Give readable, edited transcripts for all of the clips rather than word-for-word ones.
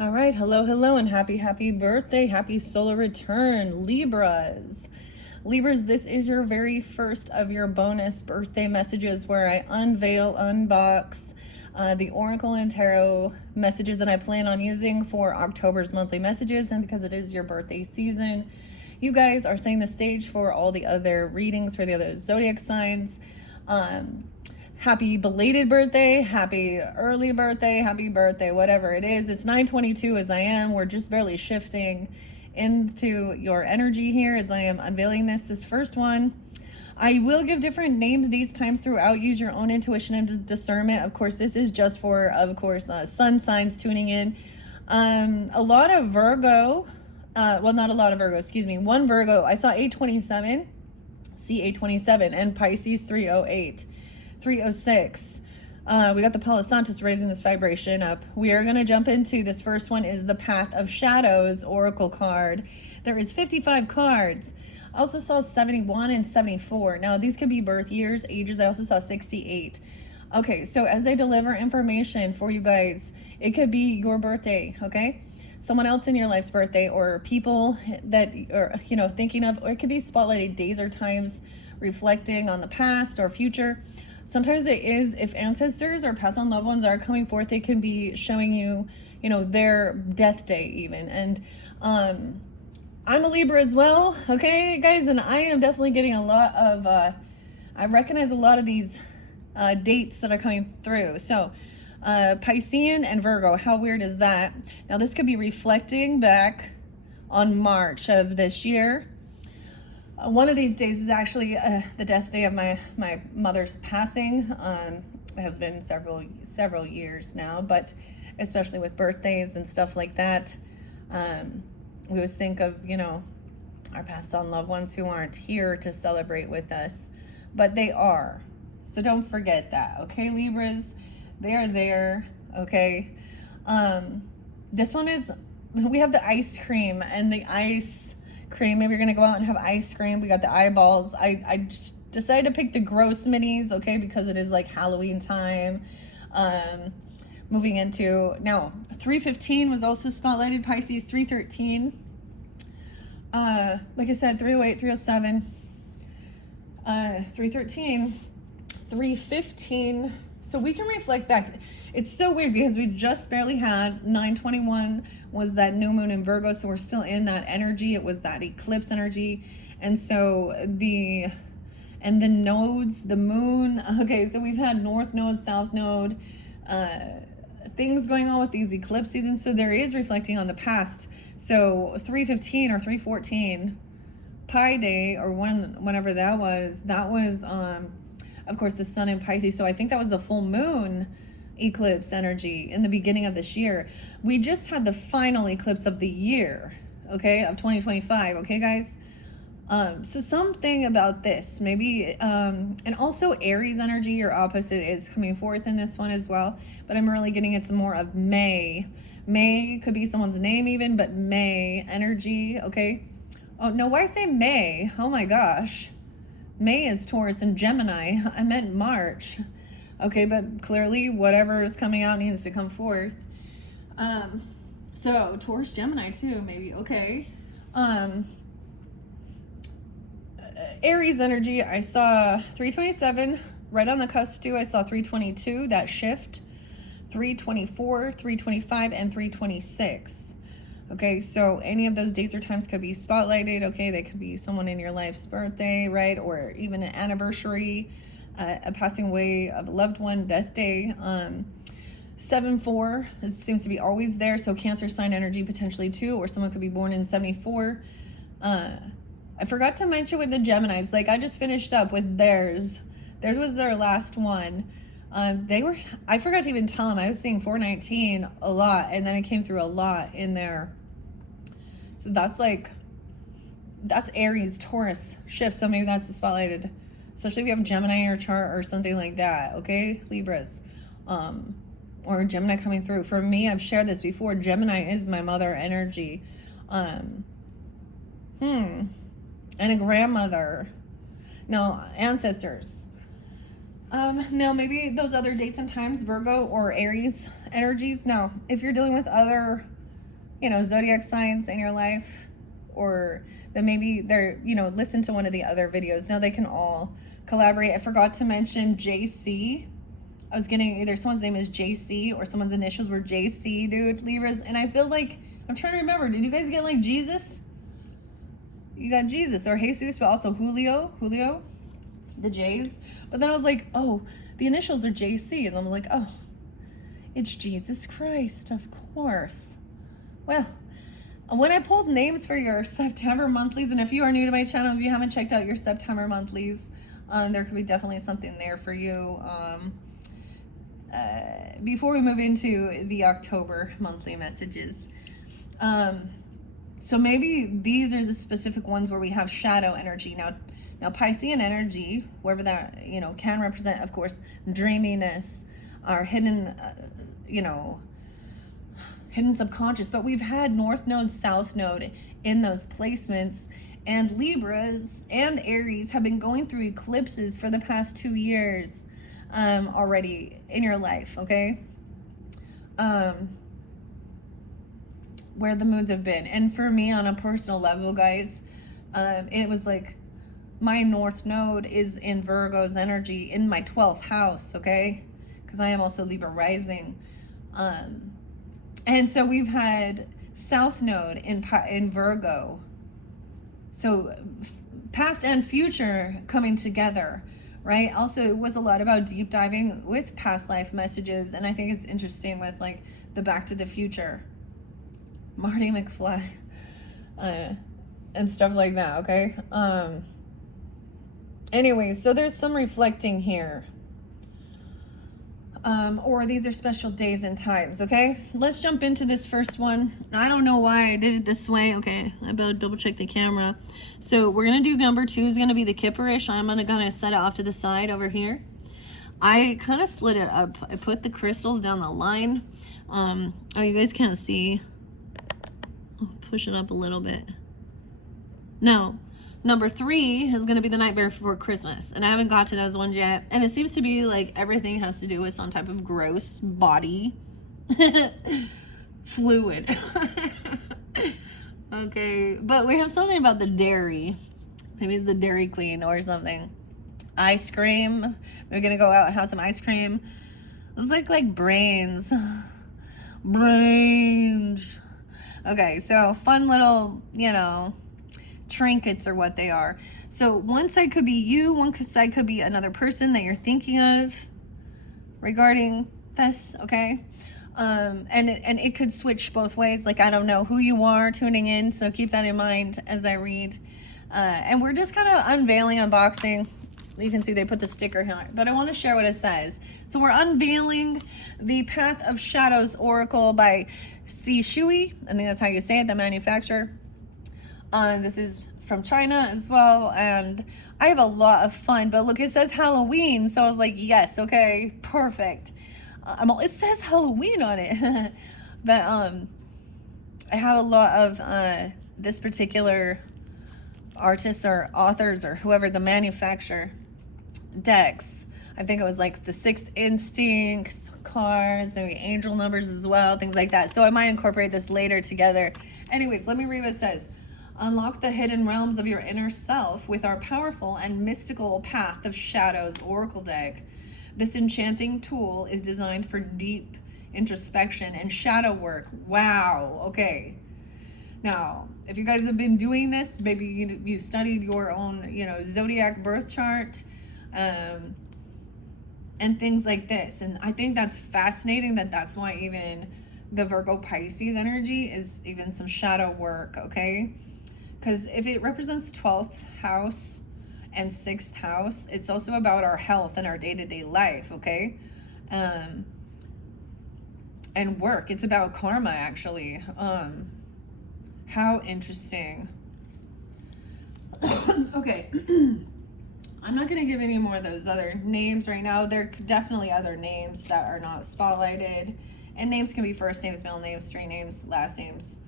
All right, hello, and happy birthday, happy solar return, Libras. Libras, this is your very first of your bonus birthday messages where I unbox the Oracle and Tarot messages that I plan on using for October's monthly messages. And because it is your birthday season, you guys are setting the stage for all the other readings for the other zodiac signs. Happy belated birthday, happy early birthday, happy birthday, whatever it is. It's 9:22 as I am. We're just barely shifting into your energy here as I am unveiling this first one. I will give different names, dates, times throughout. Use your own intuition and discernment. Of course, this is just for, sun signs tuning in. A lot of Virgo, not a lot of Virgo, excuse me. One Virgo, I saw 827, see 827, and Pisces 308. 306. We got the Palo Santos raising this vibration up. We are going to jump into this first one is the Path of Shadows Oracle card. There is 55 cards. I also saw 71 and 74. Now these could be birth years, ages. I also saw 68. Okay, so as I deliver information for you guys, it could be your birthday, okay? Someone else in your life's birthday, or people that are, thinking of, or it could be spotlighted days or times reflecting on the past or future. Sometimes it is, if ancestors or past on loved ones are coming forth, they can be showing you, their death day even. And I'm a Libra as well, okay, guys? And I am definitely getting a lot of, I recognize a lot of these dates that are coming through. So Piscean and Virgo, how weird is that? Now this could be reflecting back on March of this year. One of these days is actually the death day of my mother's passing. It has been several years now, but especially with birthdays and stuff like that, we always think of, our passed on loved ones who aren't here to celebrate with us, but they are. So don't forget that, okay, Libras? They are there, okay? This one is, we have the ice cream and the ice cream. Maybe you're gonna go out and have ice cream. We got the eyeballs. I just decided to pick the gross minis, okay, because it is like Halloween time. Moving into now 315 was also spotlighted. Pisces 313. Like I said, 308, 307, 313, 315. So we can reflect back. It's so weird because we just barely had 921 was that new moon in Virgo, so we're still in that energy. It was that eclipse energy. And so the nodes, the moon, okay, so we've had north node, south node, things going on with these eclipse seasons. So there is reflecting on the past. So 315 or 314 Pi Day, or whenever that was of course the sun in Pisces. So I think that was the full moon eclipse energy in the beginning of this year. We just had the final eclipse of the year, okay, of 2025, okay, guys? So something about this, maybe, and also Aries energy, your opposite, is coming forth in this one as well, but I'm really getting it's more of May. May could be someone's name even, but May energy, okay? Oh, no, why say May? Oh my gosh. May is Taurus and Gemini. I meant March. Okay, but clearly whatever is coming out needs to come forth. So Taurus, Gemini too, maybe. Okay. Aries energy, I saw 327 right on the cusp too. I saw 322, that shift, 324, 325, and 326. Okay, so any of those dates or times could be spotlighted. Okay, they could be someone in your life's birthday, right? Or even an anniversary, a passing away of a loved one, death day. 7-4 seems to be always there. So Cancer sign energy potentially too, or someone could be born in 74. I forgot to mention with the Geminis, like I just finished up with theirs. Theirs was their last one. I forgot to even tell them, I was seeing 419 a lot, and then it came through a lot in there. So that's Aries, Taurus shift. So maybe that's spotlighted, especially if you have Gemini in your chart or something like that. Okay, Libras, or Gemini coming through. For me, I've shared this before. Gemini is my mother energy, and a grandmother. No, ancestors. Now maybe those other dates and times, Virgo or Aries energies. Now, if you're dealing with other zodiac signs in your life, or that maybe they're, listen to one of the other videos. Now they can all collaborate. I forgot to mention JC. I was getting either someone's name is JC or someone's initials were JC, dude, Libras. And I feel like, I'm trying to remember, did you guys get like Jesus? You got Jesus or Jesus, but also Julio, the J's. But then I was like, oh, the initials are JC. And I'm like, oh, it's Jesus Christ, of course. Well, when I pulled names for your September monthlies, and if you are new to my channel, if you haven't checked out your September monthlies, there could be definitely something there for you. Before we move into the October monthly messages. So maybe these are the specific ones where we have shadow energy. Now Piscean energy, wherever that, can represent, of course, dreaminess, our hidden, hidden subconscious. But we've had North Node, South Node in those placements. And Libras and Aries have been going through eclipses for the past 2 years already in your life, okay? Where the moods have been. And for me, on a personal level, guys, it was like my North Node is in Virgo's energy in my 12th house, okay? Because I am also Libra rising. And so we've had South Node in Virgo. So past and future coming together, right? Also, it was a lot about deep diving with past life messages. And I think it's interesting with like the Back to the Future, Marty McFly, and stuff like that, okay? Anyway, so there's some reflecting here. Or these are special days and times, okay? Let's jump into this first one. I don't know why I did it this way. Okay, I better double check the camera. So we're going to do number 2 is going to be the Kipperish. I'm going to kind of set it off to the side over here. I kind of split it up. I put the crystals down the line. Oh, you guys can't see. I'll push it up a little bit. No. Number 3 is going to be the Night Before Christmas. And I haven't got to those ones yet. And it seems to be like everything has to do with some type of gross body fluid. Okay. But we have something about the dairy. Maybe it's the Dairy Queen or something. Ice cream. We're going to go out and have some ice cream. It's like brains. Brains. Okay. So fun little, trinkets are what they are. So one side could be you, one side could be another person that you're thinking of regarding this, okay? And it could switch both ways. Like, I don't know who you are tuning in, so keep that in mind as I read. And we're just kind of unveiling, unboxing. You can see they put the sticker here, but I want to share what it says. So we're unveiling the Path of Shadows Oracle by C. Shui. I think that's how you say it, the manufacturer. This is from China as well, and I have a lot of fun. But look, it says Halloween, so I was like, yes, okay, perfect. It says Halloween on it. But I have a lot of this particular artists or authors or whoever the manufacturer decks. I think it was like the Sixth Instinct cards, maybe angel numbers as well, things like that. So I might incorporate this later together. Anyways, let me read what it says. Unlock the hidden realms of your inner self with our powerful and mystical Path of Shadows Oracle deck. This enchanting tool is designed for deep introspection and shadow work. Wow. Okay. Now, if you guys have been doing this, maybe you studied your own, zodiac birth chart, and things like this. And I think that's fascinating that's why even the Virgo Pisces energy is even some shadow work, okay? Because if it represents 12th house and 6th house, it's also about our health and our day-to-day life, okay? And work. It's about karma, actually. How interesting. Okay. I'm not going to give any more of those other names right now. There are definitely other names that are not spotlighted. And names can be first names, middle names, street names, last names,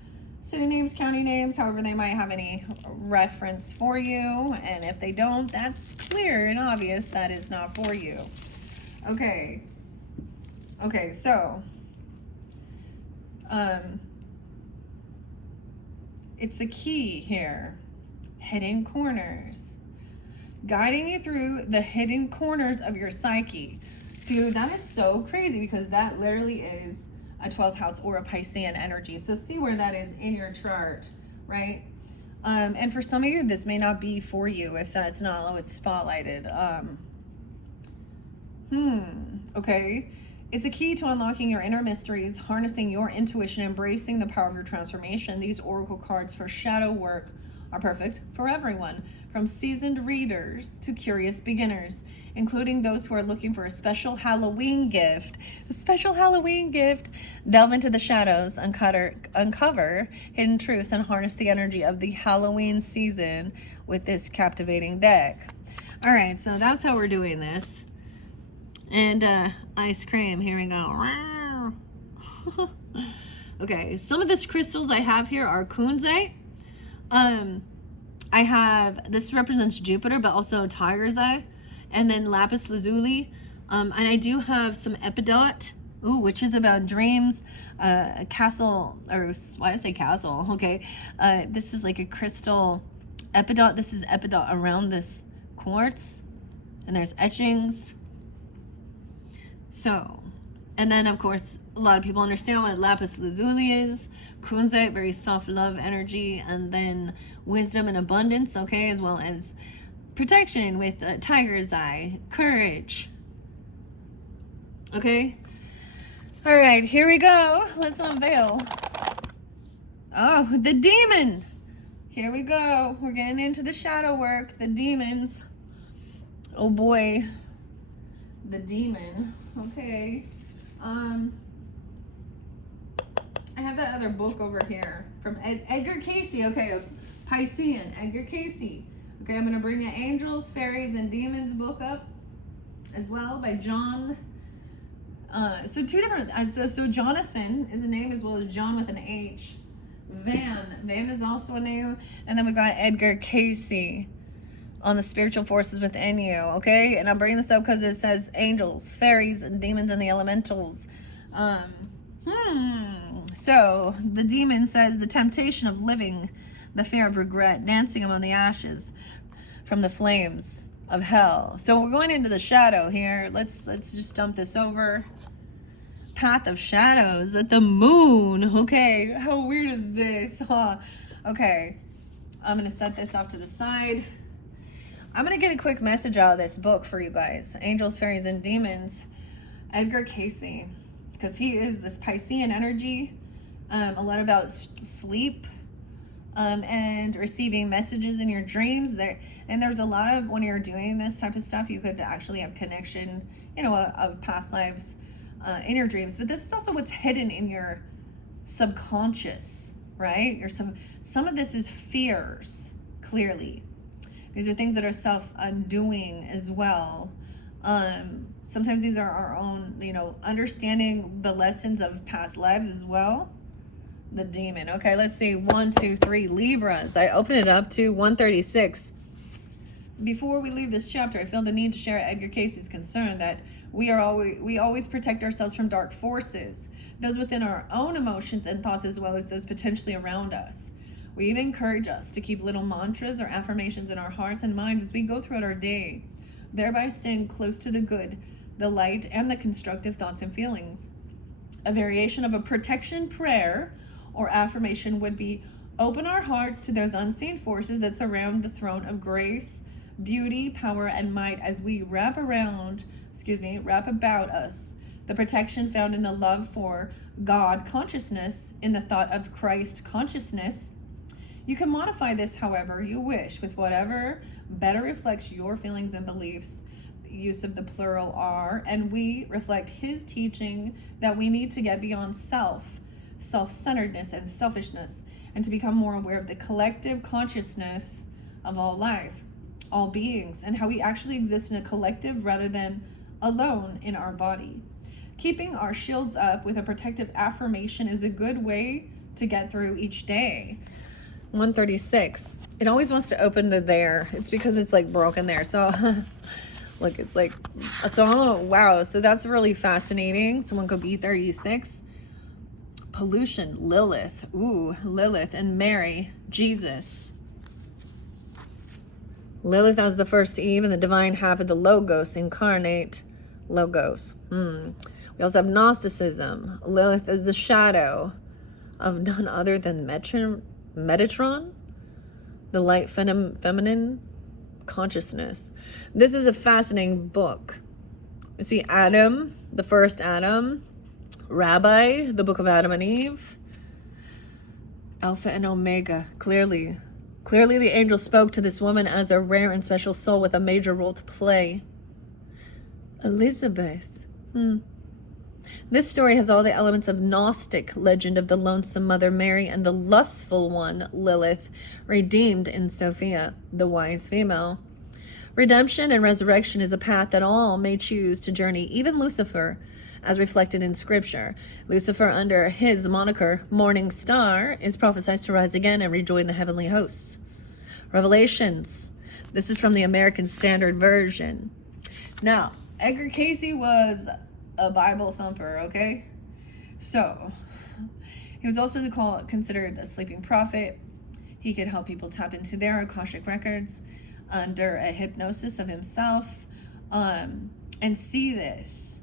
city names, county names, however they might have any reference for you. And if they don't, that's clear and obvious that is not for you. Okay. Okay, so It's the key here. Hidden corners. Guiding you through the hidden corners of your psyche. Dude, that is so crazy because that literally is a 12th house or a Piscean energy. So see where that is in your chart, right? And for some of you, this may not be for you if that's not how it's spotlighted. Okay. It's a key to unlocking your inner mysteries, harnessing your intuition, embracing the power of your transformation. These oracle cards for shadow work are perfect for everyone, from seasoned readers to curious beginners, including those who are looking for a special Halloween gift. A special Halloween gift. Delve into the shadows, uncover hidden truths, and harness the energy of the Halloween season with this captivating deck. All right, so that's how we're doing this. And ice cream, here we go. Okay, some of these crystals I have here are kunzite. I have, this represents Jupiter, but also tiger's eye, and then lapis lazuli. And I do have some epidot, which is about dreams, castle, or why did I say castle? Okay, this is like a crystal epidot. This is epidot around this quartz, and there's etchings. So, and then of course, a lot of people understand what lapis lazuli is. Kunzite, very soft love energy, and then wisdom and abundance, okay, as well as protection with tiger's eye, courage. Okay. All right, here we go. Let's unveil. Oh, the demon. Here we go. We're getting into the shadow work, the demons. Oh boy. The demon. Okay. I have that other book over here from Edgar Casey. Okay, of Piscean, Edgar Casey. Okay, I'm going to bring an Angels, Fairies, and Demons book up as well by John. So two different, so Jonathan is a name as well as John with an H. Van is also a name. And then we got Edgar Casey on the spiritual forces within you, okay? And I'm bringing this up because it says angels, fairies, and demons, and the elementals. So the demon says the temptation of living, the fear of regret, dancing among the ashes from the flames of hell. So we're going into the shadow here. Let's just dump this over. Path of shadows at the moon. Okay, how weird is this? Huh? Okay, I'm gonna set this off to the side. I'm going to get a quick message out of this book for you guys. Angels, Fairies, and Demons. Edgar Casey. Because he is this Piscean energy. A lot about sleep. And receiving messages in your dreams. And there's a lot of, when you're doing this type of stuff, you could actually have connection, of past lives in your dreams. But this is also what's hidden in your subconscious, right? Some of this is fears, clearly. These are things that are self-undoing as well. Sometimes these are our own, understanding the lessons of past lives as well. The demon. Okay, let's see. 1, 2, 3 Libras. I open it up to 136. Before we leave this chapter, I feel the need to share Edgar Casey's concern that we always protect ourselves from dark forces, those within our own emotions and thoughts as well as those potentially around us. We even encourage us to keep little mantras or affirmations in our hearts and minds as we go throughout our day, thereby staying close to the good, the light, and the constructive thoughts and feelings. A variation of a protection prayer or affirmation would be, open our hearts to those unseen forces that surround the throne of grace, beauty, power, and might as we wrap about us the protection found in the love for God consciousness, in the thought of Christ consciousness. You can modify this however you wish, with whatever better reflects your feelings and beliefs. The use of the plural R, and we reflect his teaching that we need to get beyond self-centeredness and selfishness, and to become more aware of the collective consciousness of all life, all beings, and how we actually exist in a collective rather than alone in our body. Keeping our shields up with a protective affirmation is a good way to get through each day. 136. It always wants to open to there. It's because it's like broken there. So look, it's like, so wow. So that's really fascinating. Someone could be 36. Pollution, Lilith. Ooh, Lilith and Mary, Jesus. Lilith as the first Eve and the divine half of the Logos, incarnate Logos. We also have Gnosticism. Lilith is the shadow of none other than Metatron, the light feminine consciousness. This is a fascinating book. You see Adam, the first Adam, Rabbi, the book of Adam and Eve, Alpha and Omega. Clearly the angel spoke to this woman as a rare and special soul with a major role to play. Elizabeth. This story has all the elements of Gnostic legend of the lonesome Mother Mary and the lustful one, Lilith, redeemed in Sophia, the wise female. Redemption and resurrection is a path that all may choose to journey, even Lucifer, as reflected in Scripture. Lucifer, under his moniker, Morning Star, is prophesied to rise again and rejoin the heavenly hosts. Revelations. This is from the American Standard Version. Now, Edgar Cayce was a Bible thumper, okay? So, he was also considered a sleeping prophet. He could help people tap into their Akashic records under a hypnosis of himself and see this.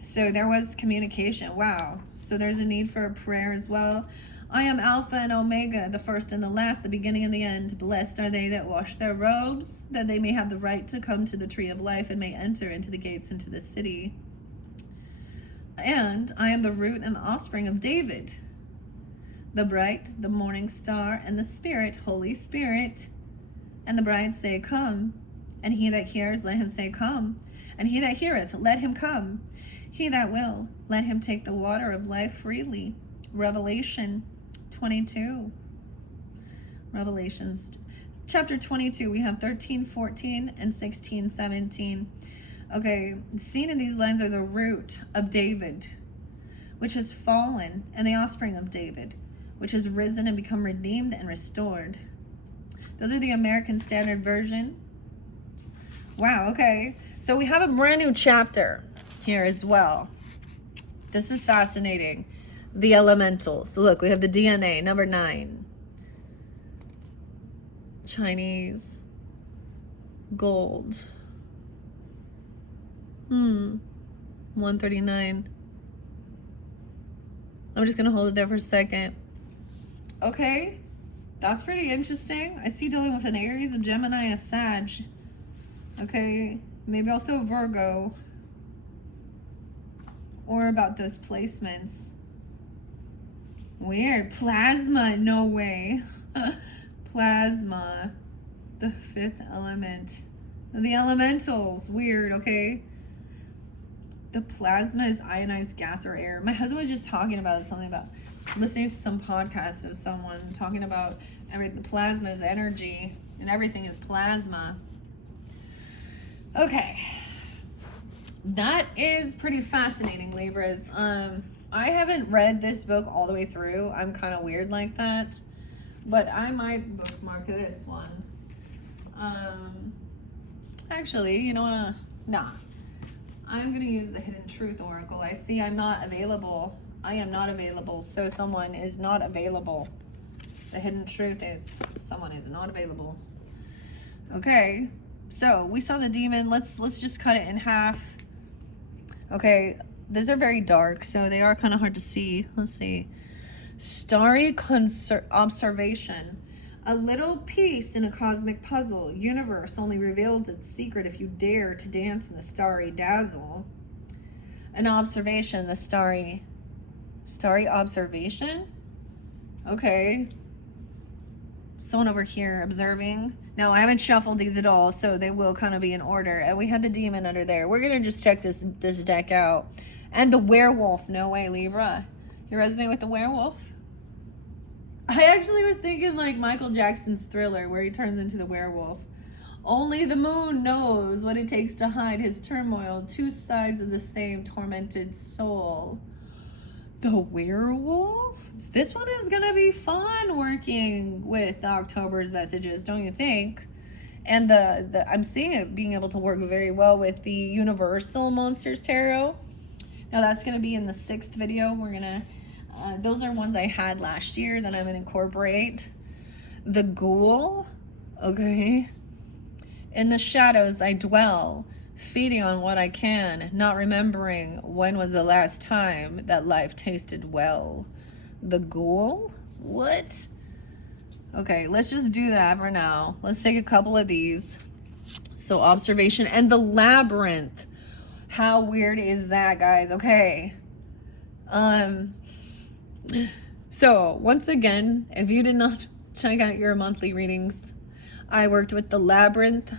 So there was communication. Wow. So there's a need for a prayer as well. I am Alpha and Omega, the first and the last, the beginning and the end. Blessed are they that wash their robes, that they may have the right to come to the tree of life and may enter into the gates into the city. And I am the root and the offspring of David, the bright, the morning star, and the Spirit, Holy Spirit. And the bride say, come. And he that hears, let him say, come. And he that heareth, let him come. He that will, let him take the water of life freely. Revelation 22. Revelations chapter 22, we have 13, 14, and 16, 17. Okay, seen in these lines are the root of David, which has fallen, and the offspring of David, which has risen and become redeemed and restored. Those are the American Standard Version. Wow, okay. So we have a brand new chapter here as well. This is fascinating. The elementals. So look, we have the DNA, number 9. Chinese. Gold. 139. I'm just going to hold it there for a second. Okay. That's pretty interesting. I see dealing with an Aries, a Gemini, a Sag. Okay. Maybe also a Virgo. Or about those placements. Weird. Plasma. No way. Plasma. The 5th element. The elementals. Weird. Okay. The plasma is ionized gas or air. My husband was just talking about something about listening to some podcast of someone talking about the plasma is energy and everything is plasma. Okay. That is pretty fascinating, Libras. I haven't read this book all the way through. I'm kind of weird like that. But I might bookmark this one. Actually, you know what? Nah. I'm going to use the Hidden Truth Oracle. I see I'm not available. I am not available. So someone is not available. The Hidden Truth is someone is not available. Okay. So we saw the demon. Let's just cut it in half. Okay. These are very dark, so they are kind of hard to see. Let's see. Starry observation. A little piece in a cosmic puzzle. Universe only reveals its secret if you dare to dance in the starry dazzle. An observation, the starry observation? Okay. Someone over here observing. Now, I haven't shuffled these at all, so they will kind of be in order. And we had the demon under there. We're going to just check this deck out. And the werewolf. No way, Libra. You resonate with the werewolf? I actually was thinking like Michael Jackson's Thriller, where he turns into the werewolf. Only the moon knows what it takes to hide his turmoil, 2 sides of the same tormented soul. The werewolf? This one is going to be fun working with October's messages, don't you think? And I'm seeing it being able to work very well with the Universal Monsters Tarot. Now that's going to be in the 6th video. We're going to Those are ones I had last year that I'm going to incorporate. The ghoul, okay. In the shadows I dwell, feeding on what I can, not remembering when was the last time that life tasted well. The ghoul? What? Okay, let's just do that for now. Let's take a couple of these. So observation and the labyrinth. How weird is that, guys? Okay. So once again, if you did not check out your monthly readings, I worked with the labyrinth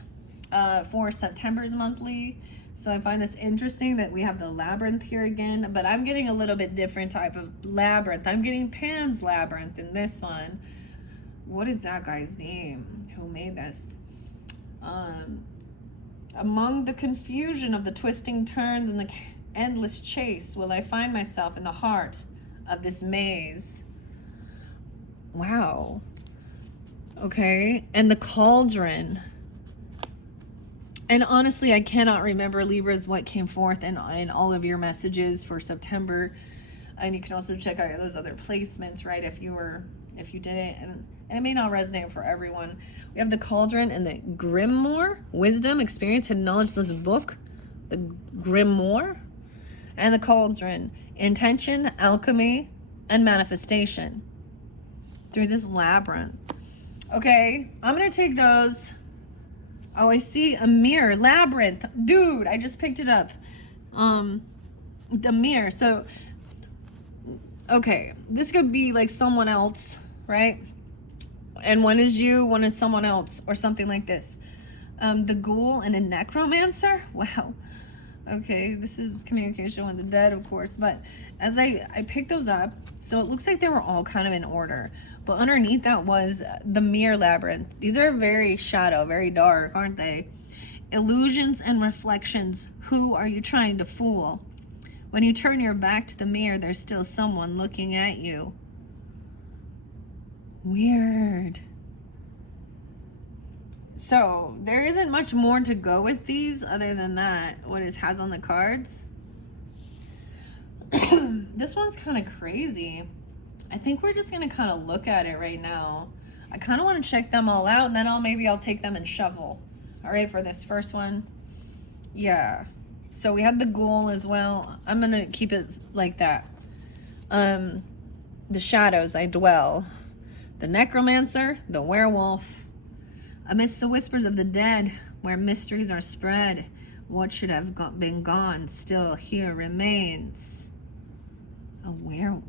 for September's monthly. So I find this interesting that we have the labyrinth here again, but I'm getting a little bit different type of labyrinth. I'm getting Pan's labyrinth in this one. What is that guy's name? Who made this? Among the confusion of the twisting turns and the endless chase, will I find myself in the heart of this maze. Wow. Okay. And the cauldron. And honestly, I cannot remember, Libras, what came forth in all of your messages for September. And you can also check out those other placements, right? If you didn't, and it may not resonate for everyone. We have the cauldron and the grimoire, wisdom, experience, and knowledge. This book, the grimoire, and the cauldron, intention, alchemy, and manifestation through this labyrinth. Okay, I'm gonna take those. Oh, I see a mirror, labyrinth. Dude, I just picked it up. The mirror. So, okay, this could be like someone else, right? And one is you, one is someone else, or something like this. The ghoul and a necromancer. Wow. Okay, this is communication with the dead, of course. But as I picked those up, so it looks like they were all kind of in order. But underneath that was the mirror labyrinth. These are very shadow, very dark, aren't they? Illusions and reflections. Who are you trying to fool? When you turn your back to the mirror, there's still someone looking at you. Weird. So there isn't much more to go with these other than that, what it has on the cards. This one's kind of crazy. I think we're just going to kind of look at it right now. I kind of want to check them all out, and then maybe I'll take them and shuffle. All right, for this first one. Yeah. So we had the ghoul as well. I'm going to keep it like that. The shadows I dwell. The necromancer, the werewolf. Amidst the whispers of the dead, where mysteries are spread, what should have been gone still here remains. A werewolf.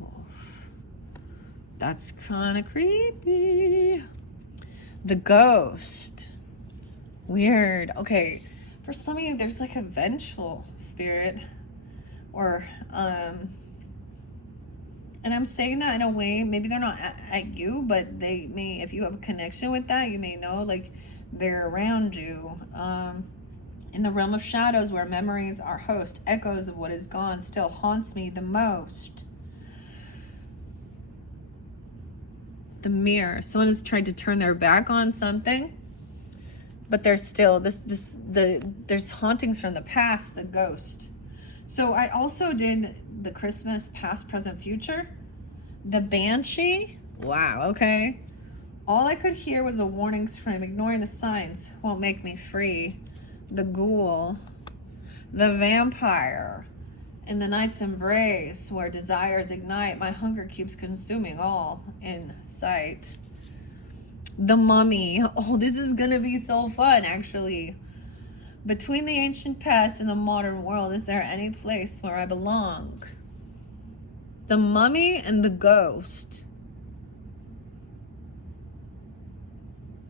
That's kind of creepy. The ghost. Weird. Okay, for some of you, there's like a vengeful spirit, or and I'm saying that in a way, maybe they're not at you, but they may, if you have a connection with that, you may know, like, they're around you. In the realm of shadows, where memories are host, echoes of what is gone still haunts me the most. The mirror. Someone has tried to turn their back on something, but there's still there's hauntings from the past, the ghost. So I also did the Christmas past, present, future. The banshee. Wow, okay. All I could hear was a warning scream. Ignoring the signs won't make me free. The ghoul. The vampire. In the night's embrace, where desires ignite, my hunger keeps consuming all in sight. The mummy. Oh, this is gonna be so fun, actually. Between the ancient past and the modern world, is there any place where I belong? The mummy and the ghost.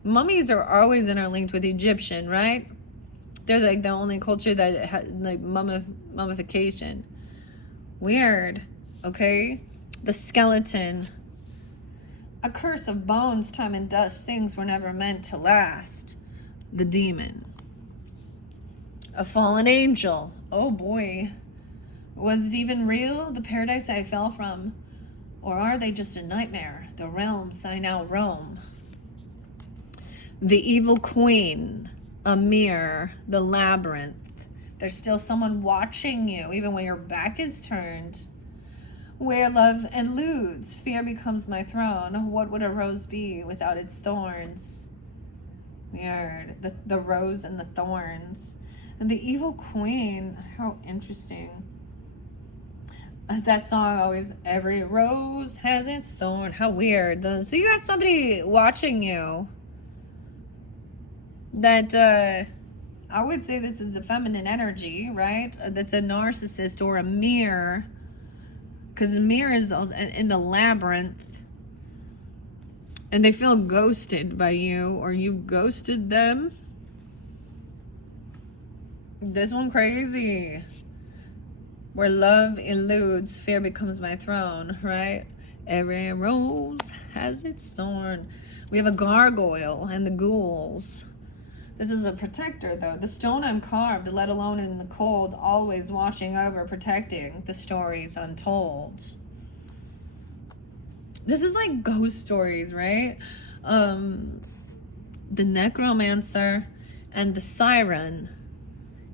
Mummies are always interlinked with Egyptian, right? They're like the only culture that had like mummification. Weird. Okay. The skeleton. A curse of bones, time and dust, things were never meant to last. The demon. A fallen angel. Oh boy. Was it even real? The paradise I fell from? Or are they just a nightmare? The realms I now roam. The evil queen. A mirror. The labyrinth. There's still someone watching you, even when your back is turned. Where love eludes, fear becomes my throne. What would a rose be without its thorns? Weird. The rose and the thorns. And the evil queen. How interesting. That song always, every rose has its thorn. How weird. So you got somebody watching you that, I would say this is the feminine energy, right? That's a narcissist or a mirror. Because the mirror is in the labyrinth. And they feel ghosted by you. Or you ghosted them. This one crazy. Where love eludes, fear becomes my throne, right? Every rose has its thorn. We have a gargoyle and the ghouls. This is a protector, though. The stone I'm carved, let alone in the cold, always watching over, protecting the stories untold. This is like ghost stories, right? The necromancer and the siren,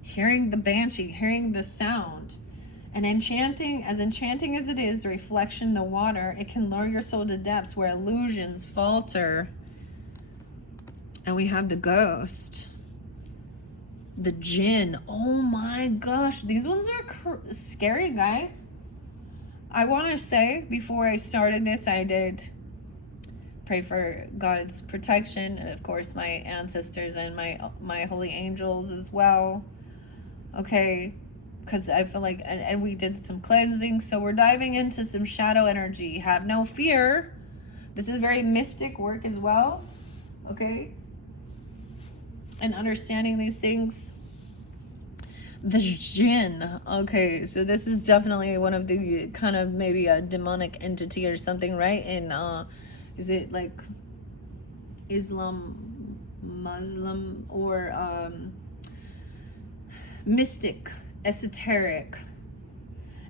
hearing the banshee, hearing the sound. And enchanting as it is, the reflection, the water, it can lure your soul to depths where illusions falter. And we have the ghost. The jinn. Oh my gosh. These ones are scary, guys. I want to say, before I started this, I did pray for God's protection. Of course, my ancestors and my holy angels as well. Okay. Because I feel like, and we did some cleansing. So we're diving into some shadow energy. Have no fear. This is very mystic work as well. Okay. And understanding these things. The jinn. Okay, so this is definitely one of the kind of maybe a demonic entity or something, right? And is it like Islam, Muslim, or mystic, esoteric?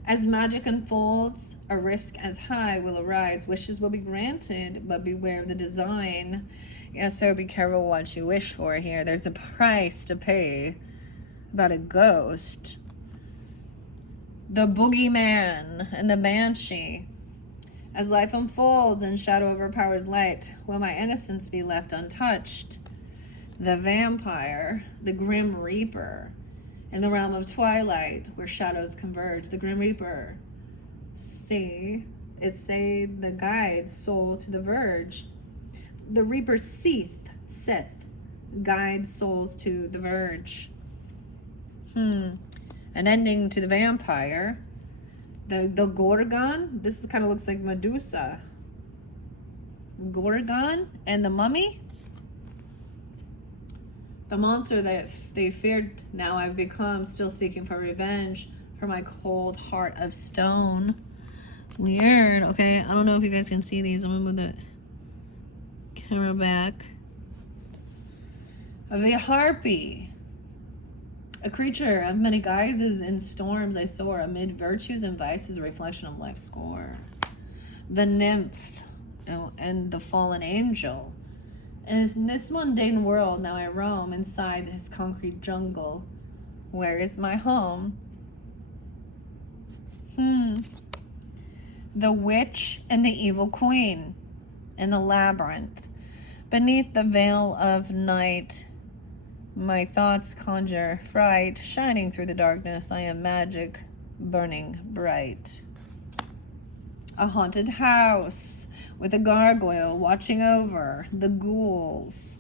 As magic unfolds, a risk as high will arise. Wishes will be granted, but beware of the design. Yeah, so be careful what you wish for here. There's a price to pay. About a ghost. The boogeyman and the banshee. As life unfolds and shadow overpowers light, will my innocence be left untouched? The vampire, the grim reaper. In the realm of twilight, where shadows converge, the grim reaper. Say the guide soul to the verge. The reaper Sith, guides souls to the verge. An ending to the vampire. The Gorgon. This kind of looks like Medusa. Gorgon and the mummy. The monster that they feared, now I've become, still seeking for revenge for my cold heart of stone. Weird. Okay, I don't know if you guys can see these. I'm gonna move the camera back. The harpy. A creature of many guises in storms I soar, amid virtues and vices, a reflection of life's score. The nymph and the fallen angel. In this mundane world now I roam inside this concrete jungle. Where is my home? The witch and the evil queen in the labyrinth. Beneath the veil of night, my thoughts conjure fright, shining through the darkness. I am magic, burning bright. A haunted house with a gargoyle watching over the ghouls.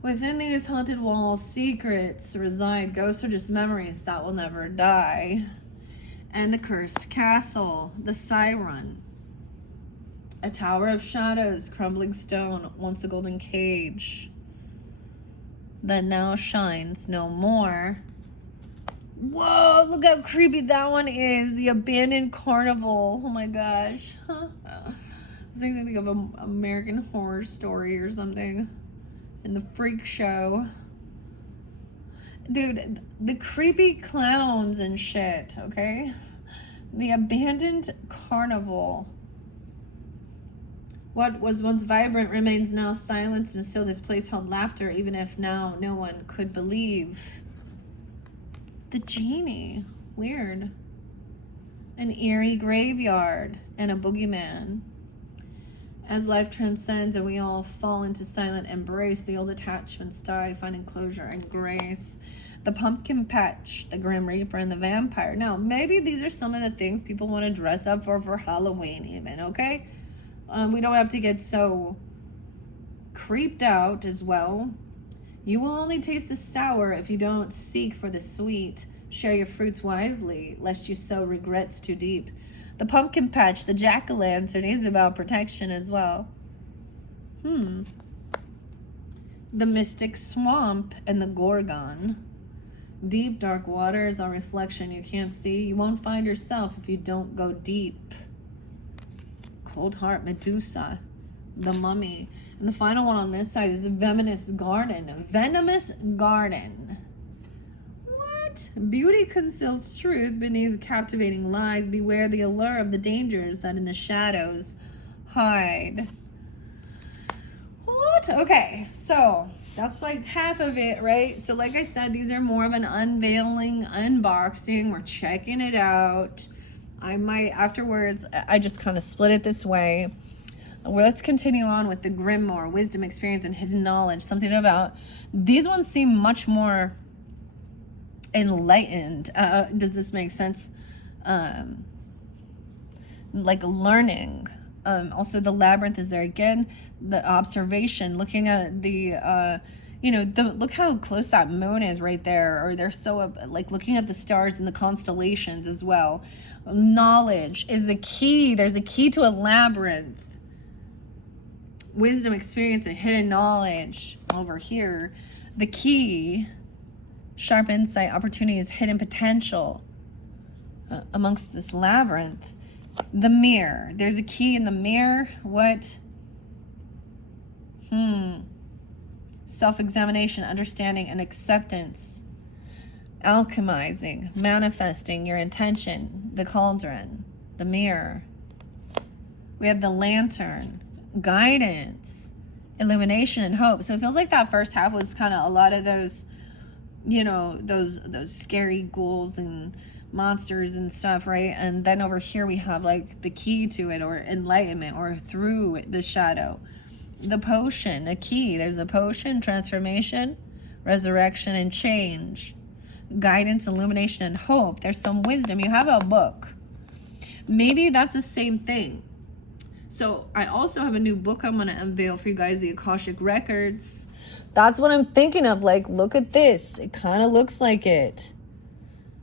Within these haunted walls, secrets reside, ghosts are just memories that will never die. And the cursed castle, the siren. A tower of shadows, crumbling stone, once a golden cage that now shines no more. Whoa, look how creepy that one is. The abandoned carnival. Oh my gosh. This makes me think of an American Horror Story or something. In the freak show. Dude, the creepy clowns and shit, okay? The abandoned carnival. What was once vibrant remains now silenced, and still this place held laughter, even if now no one could believe. The genie. Weird. an eerie graveyard, and a boogeyman. As life transcends and we all fall into silent embrace, the old attachments die, finding closure and grace. The pumpkin patch, the grim reaper, and the vampire. Now, maybe these are some of the things people want to dress up for Halloween even, okay? We don't have to get so creeped out as well. You will only taste the sour if you don't seek for the sweet. Share your fruits wisely, lest you sow regrets too deep. The pumpkin patch, the jack-o'-lantern is about protection as well. The mystic swamp and the gorgon. Deep, dark waters are reflection you can't see. You won't find yourself if you don't go deep. Cold heart, Medusa, the mummy. And the final one on this side is a venomous garden. Venomous garden. What? Beauty conceals truth beneath captivating lies. Beware the allure of the dangers that in the shadows hide. What? Okay, so that's like half of it, right? So like I said, these are more of an unveiling, unboxing. We're checking it out. I might, afterwards, I just kind of split it this way. Well, let's continue on with the Grimoire, wisdom, experience, and hidden knowledge. Something about, these ones seem much more enlightened. Does this make sense? Like learning. Also, the labyrinth is there again. The observation, looking at the, look how close that moon is right there. Or they're so, like, looking at the stars and the constellations as well. Knowledge is a key. There's a key to a labyrinth. Wisdom, experience, and hidden knowledge over here. The key, sharp insight, opportunities, hidden potential amongst this labyrinth. The mirror. There's a key in the mirror. What? Self-examination, understanding, and acceptance. Alchemizing, manifesting your intention. The cauldron. The mirror. We have the lantern. Guidance, illumination, and hope. So it feels like that first half was kind of a lot of those, those scary ghouls and monsters and stuff, right? And then over here we have like the key to it, or enlightenment, or through the shadow. The potion, a key. There's a potion, transformation, resurrection, and change. Guidance, illumination, and hope. There's some wisdom. You have a book. Maybe that's the same thing. So I also have a new book I'm going to unveil for you guys, the Akashic Records. That's what I'm thinking of. Like, look at this. It kind of looks like it.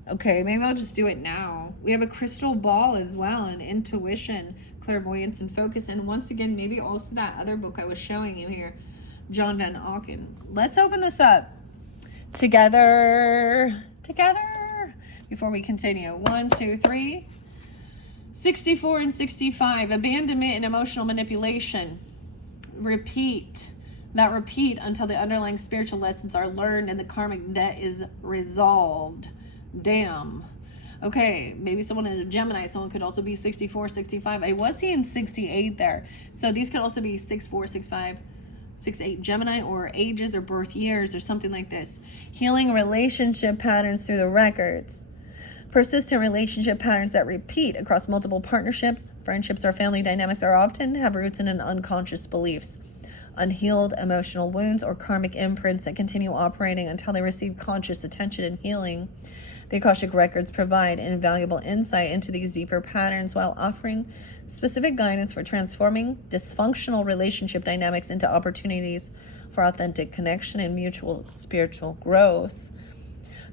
Okay, maybe I'll just do it now. We have a crystal ball as well, and intuition, clairvoyance, and focus. And once again, maybe also that other book I was showing you here, John Van Auken. Let's open this up together, before we continue. 1, 2, 3. 64 and 65, abandonment and emotional manipulation. Repeat until the underlying spiritual lessons are learned and the karmic debt is resolved. Damn. Okay, maybe someone is a Gemini. Someone could also be 64, 65. I was seeing 68 there. So these could also be 64, 65, 68 Gemini, or ages or birth years or something like this. Healing relationship patterns through the records. Persistent relationship patterns that repeat across multiple partnerships, friendships, or family dynamics are often have roots in an unconscious beliefs, unhealed emotional wounds, or karmic imprints that continue operating until they receive conscious attention and healing. The Akashic Records provide invaluable insight into these deeper patterns while offering specific guidance for transforming dysfunctional relationship dynamics into opportunities for authentic connection and mutual spiritual growth.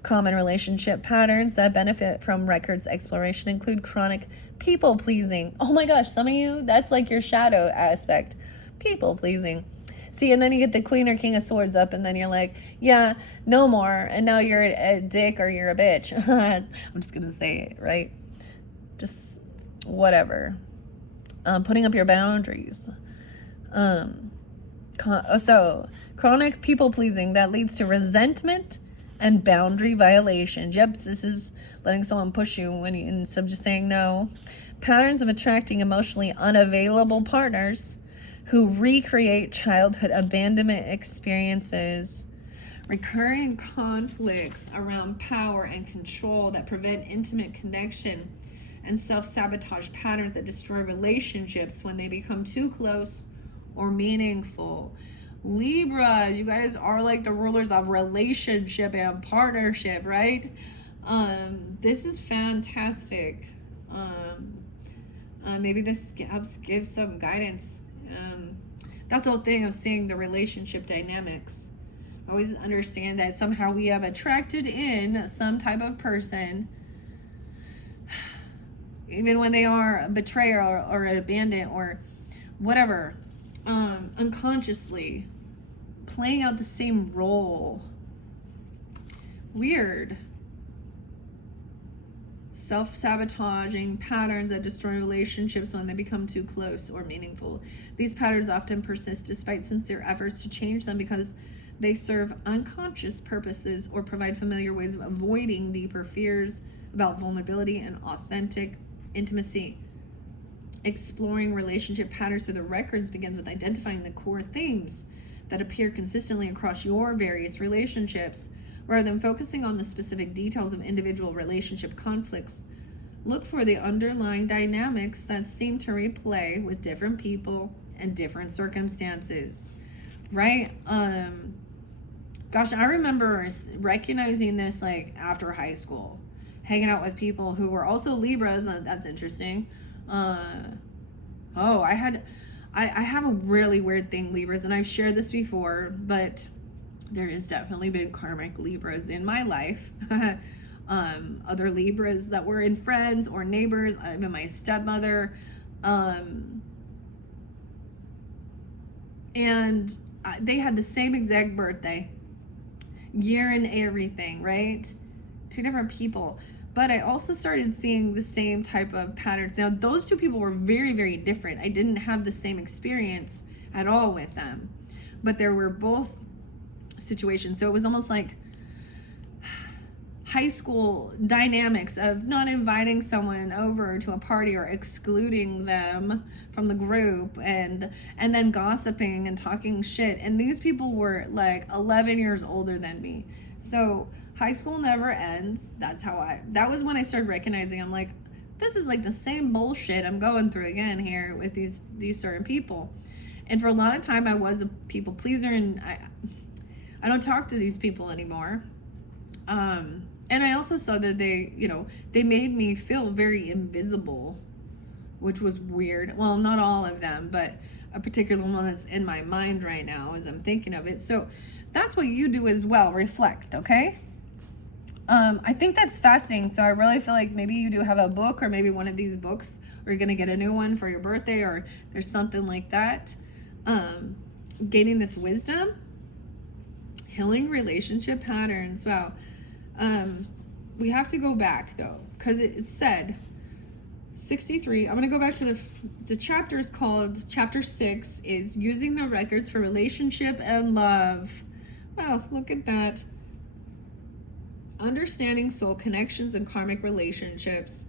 Common relationship patterns that benefit from records exploration include chronic people-pleasing. Oh my gosh, some of you, that's like your shadow aspect. People-pleasing. See, and then you get the Queen or King of Swords up, and then you're like, yeah, no more. And now you're a dick or you're a bitch. I'm just going to say it, right? Just whatever. Putting up your boundaries. So, chronic people-pleasing that leads to resentment and boundary violations. Yep, this is letting someone push you when you, instead of just saying no. Patterns of attracting emotionally unavailable partners who recreate childhood abandonment experiences. Recurring conflicts around power and control that prevent intimate connection and self-sabotage patterns that destroy relationships when they become too close or meaningful. Libra, you guys are like the rulers of relationship and partnership, right? This is fantastic. Maybe this helps give some guidance. That's the whole thing of seeing the relationship dynamics. Always understand that somehow we have attracted in some type of person, even when they are a betrayer or an abandoned or whatever, unconsciously playing out the same role. Weird. Self-sabotaging patterns that destroy relationships when they become too close or meaningful. These patterns often persist despite sincere efforts to change them because they serve unconscious purposes or provide familiar ways of avoiding deeper fears about vulnerability and authentic intimacy. Exploring relationship patterns through the records begins with identifying the core themes that appear consistently across your various relationships. Rather than focusing on the specific details of individual relationship conflicts, look for the underlying dynamics that seem to replay with different people and different circumstances. Right? Gosh, I remember recognizing this like after high school, hanging out with people who were also Libras. That's interesting. I have a really weird thing, Libras, and I've shared this before, but there has definitely been karmic Libras in my life. Other Libras that were in friends or neighbors, even my stepmother. And they had the same exact birthday, year and everything, right? Two different people. But I also started seeing the same type of patterns. Now, those two people were very, very different. I didn't have the same experience at all with them. But there were both situations. So it was almost like high school dynamics of not inviting someone over to a party or excluding them from the group and then gossiping and talking shit. And these people were like 11 years older than me. So high school never ends. That was when I started recognizing, I'm like, this is like the same bullshit I'm going through again here with these certain people. And for a lot of time I was a people pleaser, and I don't talk to these people anymore. And I also saw that they made me feel very invisible, which was weird. Well, not all of them, but a particular one that's in my mind right now as I'm thinking of it. So that's what you do as well. Reflect, okay? I think that's fascinating. So I really feel like maybe you do have a book, or maybe one of these books, or you're going to get a new one for your birthday, or there's something like that. Gaining this wisdom. Healing relationship patterns. Wow. We have to go back though, because it said 63. I'm going to go back to the chapter is called chapter 6 is using the records for relationship and love. Wow, look at that. Understanding soul connections and karmic relationships.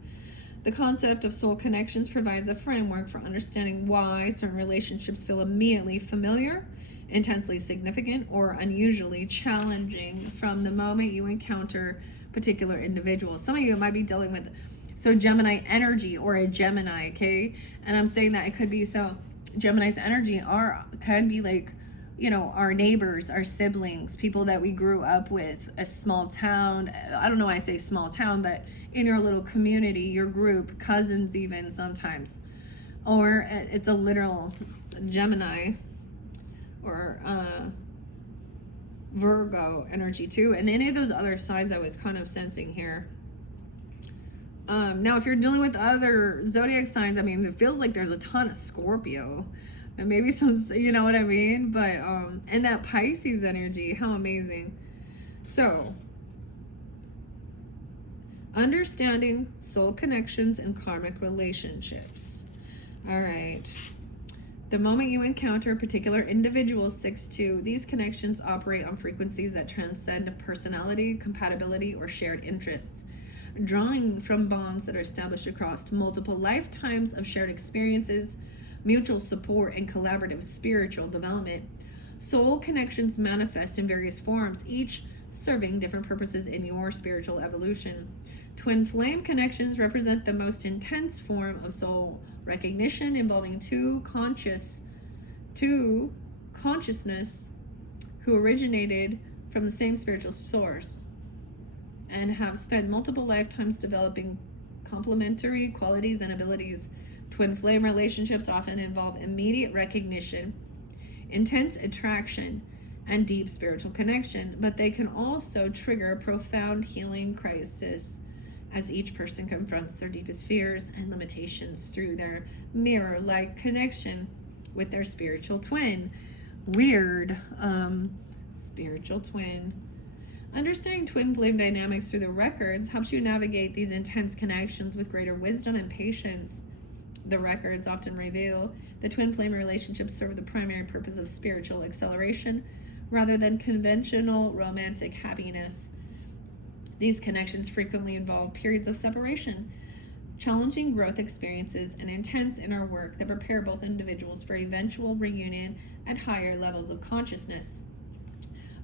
The concept of soul connections provides a framework for understanding why certain relationships feel immediately familiar, intensely significant, or unusually challenging from the moment you encounter particular individuals. Some of you might be dealing with Gemini energy or a Gemini, okay? And I'm saying that it could be Gemini's energy can be like, our neighbors, our siblings, people that we grew up with, a small town. I don't know why I say small town, but in your little community, your group, cousins even sometimes. Or it's a literal Gemini or Virgo energy too. And any of those other signs I was kind of sensing here. Now, if you're dealing with other zodiac signs, I mean, it feels like there's a ton of Scorpio. And maybe some, you know what I mean? But, and that Pisces energy, how amazing. So, understanding soul connections and karmic relationships. All right. The moment you encounter a particular individual, 6-2, these connections operate on frequencies that transcend personality, compatibility, or shared interests, drawing from bonds that are established across multiple lifetimes of shared experiences, mutual support, and collaborative spiritual development. Soul connections manifest in various forms, each serving different purposes in your spiritual evolution. Twin flame connections represent the most intense form of soul recognition, involving two consciousness who originated from the same spiritual source and have spent multiple lifetimes developing complementary qualities and abilities. Twin flame relationships often involve immediate recognition, intense attraction, and deep spiritual connection, but they can also trigger a profound healing crisis as each person confronts their deepest fears and limitations through their mirror-like connection with their spiritual twin. Weird. Spiritual twin. Understanding twin flame dynamics through the records helps you navigate these intense connections with greater wisdom and patience. The records often reveal the twin flame relationships serve the primary purpose of spiritual acceleration rather than conventional romantic happiness. These connections frequently involve periods of separation, challenging growth experiences, and intense inner work that prepare both individuals for eventual reunion at higher levels of consciousness.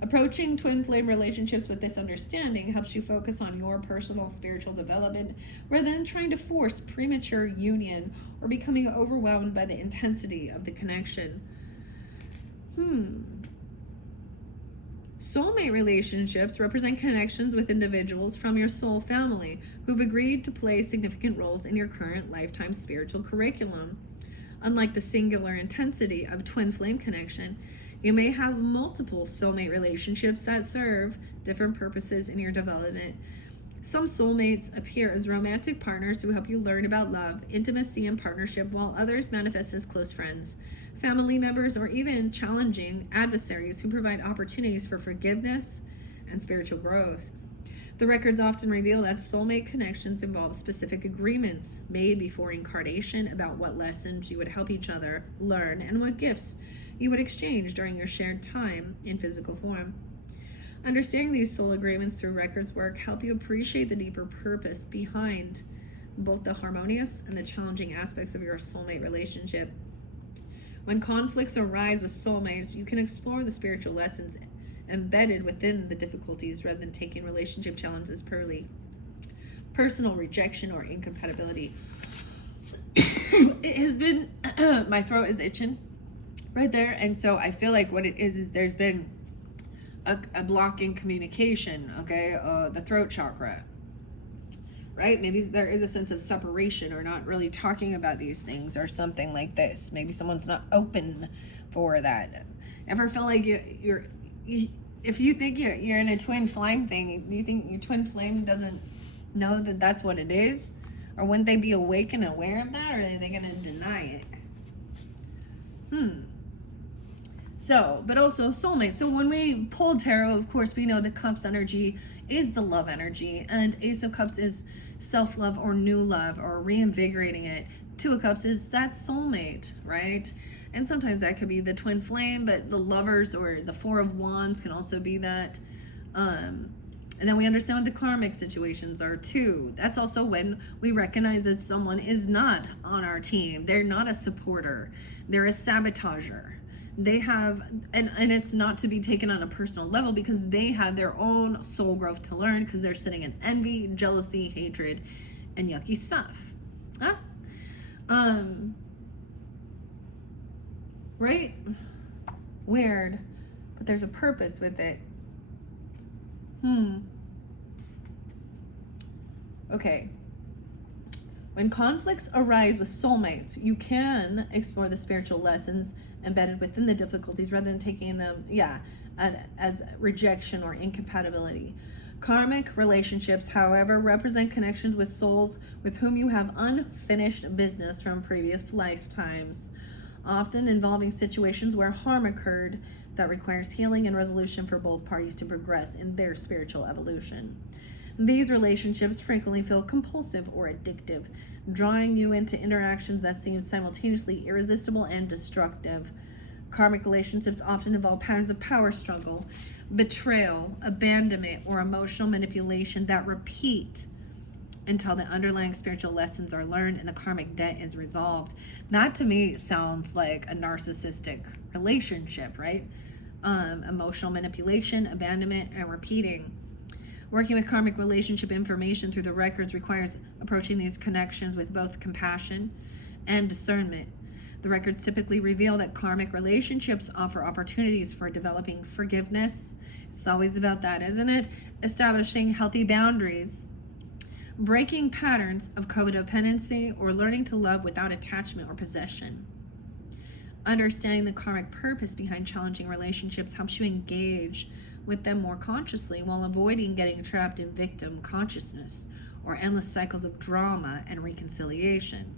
Approaching twin flame relationships with this understanding helps you focus on your personal spiritual development rather than trying to force premature union or becoming overwhelmed by the intensity of the connection. Soulmate relationships represent connections with individuals from your soul family who've agreed to play significant roles in your current lifetime spiritual curriculum. Unlike the singular intensity of twin flame connection, you may have multiple soulmate relationships that serve different purposes in your development. Some soulmates appear as romantic partners who help you learn about love, intimacy, and partnership, while others manifest as close friends, family members, or even challenging adversaries who provide opportunities for forgiveness and spiritual growth. The records often reveal that soulmate connections involve specific agreements made before incarnation about what lessons you would help each other learn and what gifts you would exchange during your shared time in physical form. Understanding these soul agreements through records work help you appreciate the deeper purpose behind both the harmonious and the challenging aspects of your soulmate relationship. When conflicts arise with soulmates, you can explore the spiritual lessons embedded within the difficulties rather than taking relationship challenges purely personal rejection or incompatibility. It has been, my throat is itching right there, and so I feel like what it is there's been a block in communication, okay, the throat chakra, right? Maybe there is a sense of separation or not really talking about these things or something like this. Maybe someone's not open for that. Ever feel like if you think you're in a twin flame thing, you think your twin flame doesn't know that that's what it is? Or wouldn't they be awake and aware of that, or are they going to deny it? So, but also soulmates. So when we pull tarot, of course, we know the Cups energy is the love energy, and Ace of Cups is self-love or new love or reinvigorating it. Two of Cups is that soulmate, right? And sometimes that could be the twin flame, but the lovers or the Four of Wands can also be that. And then we understand what the karmic situations are too. That's also when we recognize that someone is not on our team. They're not a supporter. They're a sabotager. They have, and it's not to be taken on a personal level because they have their own soul growth to learn because they're sitting in envy, jealousy, hatred, and yucky stuff. Huh? Right? Weird. But there's a purpose with it. Okay. When conflicts arise with soulmates, you can explore the spiritual lessons embedded within the difficulties rather than taking them, as rejection or incompatibility. Karmic relationships, however, represent connections with souls with whom you have unfinished business from previous lifetimes, often involving situations where harm occurred that requires healing and resolution for both parties to progress in their spiritual evolution. These relationships frequently feel compulsive or addictive, drawing you into interactions that seem simultaneously irresistible and destructive. Karmic relationships often involve patterns of power struggle, betrayal, abandonment, or emotional manipulation that repeat until the underlying spiritual lessons are learned and the karmic debt is resolved. That to me sounds like a narcissistic relationship, right? Emotional manipulation, abandonment, and repeating. Working with karmic relationship information through the records requires approaching these connections with both compassion and discernment. The records typically reveal that karmic relationships offer opportunities for developing forgiveness. It's always about that, isn't it? Establishing healthy boundaries, breaking patterns of codependency, or learning to love without attachment or possession. Understanding the karmic purpose behind challenging relationships helps you engage with them more consciously while avoiding getting trapped in victim consciousness or endless cycles of drama and reconciliation.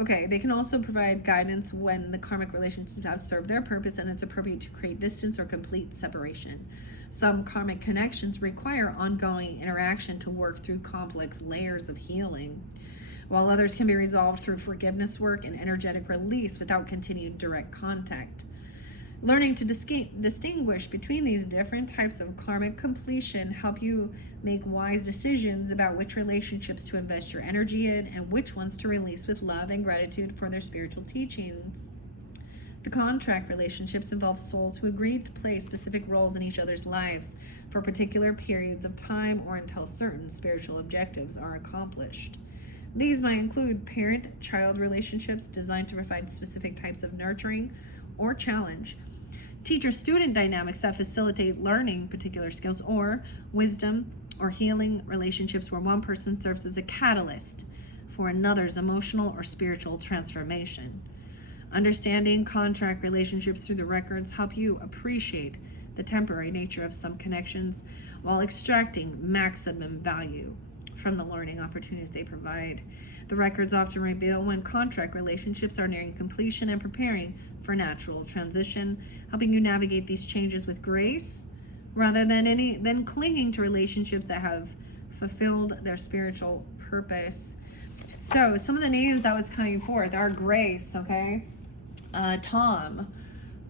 Okay, they can also provide guidance when the karmic relationships have served their purpose and it's appropriate to create distance or complete separation. Some karmic connections require ongoing interaction to work through complex layers of healing, while others can be resolved through forgiveness work and energetic release without continued direct contact. Learning to distinguish between these different types of karmic completion help you make wise decisions about which relationships to invest your energy in and which ones to release with love and gratitude for their spiritual teachings. The contract relationships involve souls who agree to play specific roles in each other's lives for particular periods of time or until certain spiritual objectives are accomplished. These might include parent-child relationships designed to provide specific types of nurturing or challenge, teacher-student dynamics that facilitate learning particular skills, or wisdom or healing relationships where one person serves as a catalyst for another's emotional or spiritual transformation. Understanding contract relationships through the records help you appreciate the temporary nature of some connections while extracting maximum value from the learning opportunities they provide. The records often reveal when contract relationships are nearing completion and preparing for natural transition, helping you navigate these changes with grace rather than clinging to relationships that have fulfilled their spiritual purpose. So some of the names that was coming forth are Grace, okay? Tom,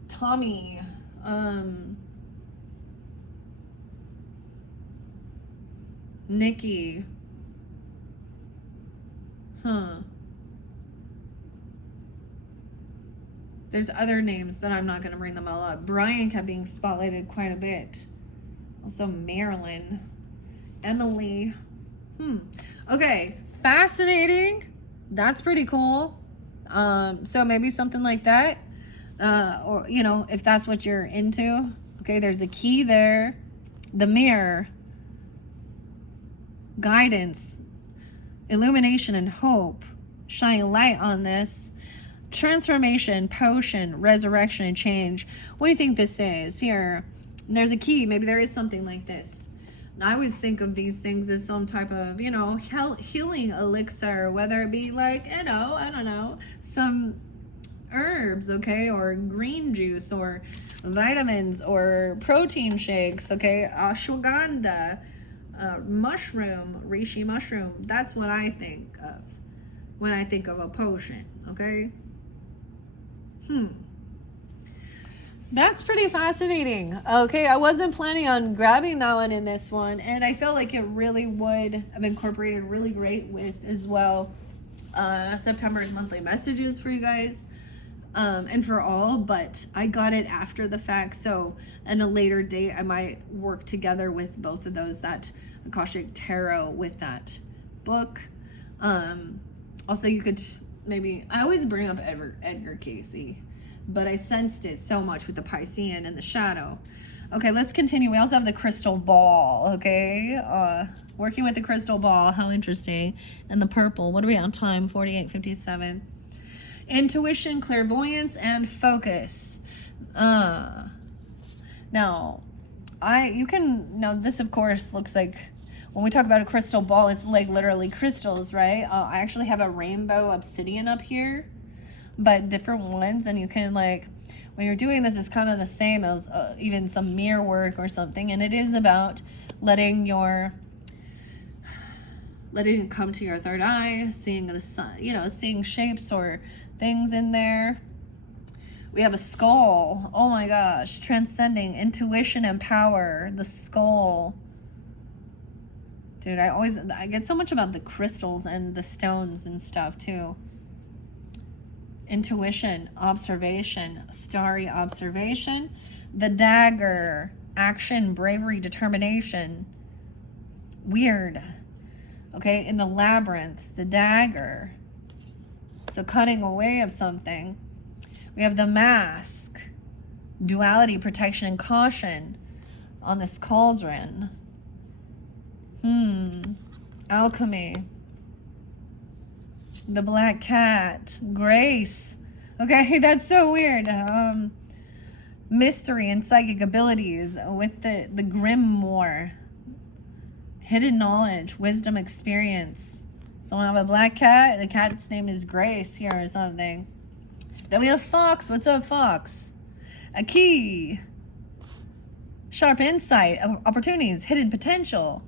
Tommy, Nikki, There's other names, but I'm not going to bring them all up. Brian kept being spotlighted quite a bit. Also Marilyn, Emily. Okay, fascinating. That's pretty cool. So maybe something like that. Or, you know, if that's what you're into. Okay, there's a key there. The mirror. Guidance. Illumination and hope. Shining light on this. Transformation, potion, resurrection, and change. What do you think this is? Here, there's a key. Maybe there is something like this. And I always think of these things as some type of, you know, healing elixir, whether it be like, you know, I don't know, some herbs, okay, or green juice, or vitamins, or protein shakes, okay, ashwagandha, mushroom, reishi mushroom. That's what I think of when I think of a potion, okay? That's pretty fascinating. Okay, I wasn't planning on grabbing that one in this one, and I felt like it really would have incorporated really great with as well September's monthly messages for you guys, and for all, but I got it after the fact, so at a later date I might work together with both of those, that Akashic Tarot with that book. Also, you could maybe, I always bring up Edgar Casey, but I sensed it so much with the Piscean and the shadow. Okay, let's continue. We also have the crystal ball, okay? Working with the crystal ball, how interesting. And the purple, what are we on time? 48:57. Intuition, clairvoyance, and focus. Now, this of course looks like, when we talk about a crystal ball, it's like literally crystals, right? I actually have a rainbow obsidian up here, but different ones. And you can, like, when you're doing this, it's kind of the same as even some mirror work or something. And it is about letting it come to your third eye, seeing the sun, you know, seeing shapes or things in there. We have a skull. Oh my gosh. Transcending intuition and power. The skull. Dude, I get so much about the crystals and the stones and stuff too. Intuition, observation, starry observation. The dagger. action, bravery, determination. Weird. Okay, in the labyrinth, the dagger. So cutting away of something. We have the mask. Duality, protection, and caution on this cauldron. Alchemy. The black cat. Grace. Okay, that's so weird. Mystery and psychic abilities with the grimoire. Hidden knowledge, wisdom, experience. So I have a black cat. The cat's name is Grace here or something. Then we have Fox. What's up, Fox? A key. Sharp insight, opportunities, hidden potential.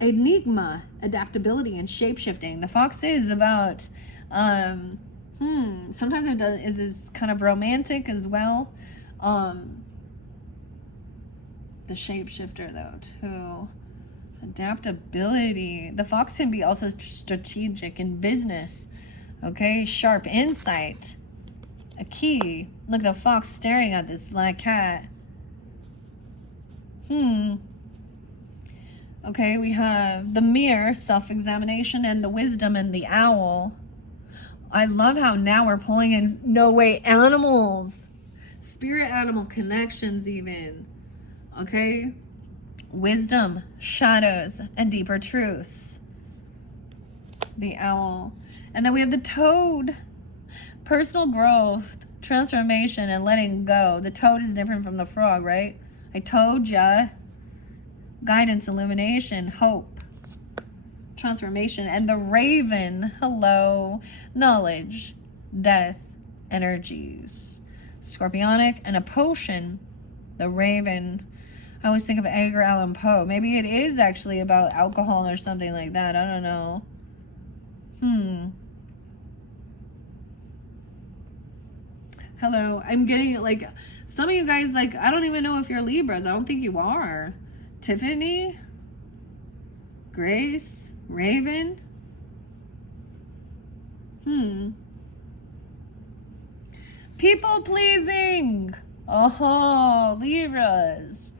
Enigma, adaptability, and shapeshifting. The fox is about, sometimes it is kind of romantic as well. The shapeshifter, though, too. Adaptability. The fox can be also strategic in business. Okay, sharp insight. A key. Look at the fox staring at this black cat. Okay, we have the mirror, self-examination, and the wisdom, and the owl. I love how now we're pulling in, no way, animals. Spirit animal connections even. Okay? Wisdom, shadows, and deeper truths. The owl. And then we have the toad. Personal growth, transformation, and letting go. The toad is different from the frog, right? I told ya. Guidance, illumination, hope, transformation. And the raven, hello, knowledge, death, energies. Scorpionic, and a potion, the raven. I always think of Edgar Allan Poe. Maybe it is actually about alcohol or something like that. I don't know. Hello, I'm getting like, some of you guys, like, I don't even know if you're Libras. I don't think you are. Tiffany, Grace, Raven. People pleasing. Oh, Libras.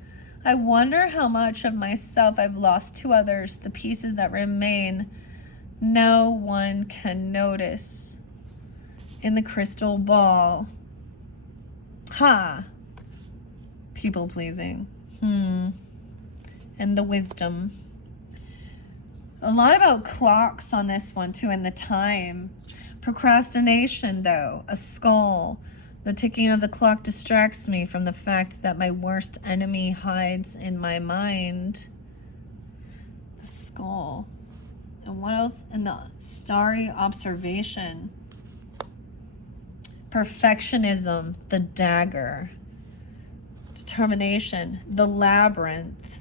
I wonder how much of myself I've lost to others, the pieces that remain no one can notice. In the crystal ball. People pleasing. And the wisdom. A lot about clocks on this one too, and the time. Procrastination though, a skull. The ticking of the clock distracts me from the fact that my worst enemy hides in my mind. The skull. And what else? And the starry observation. Perfectionism, the dagger. Determination, the labyrinth.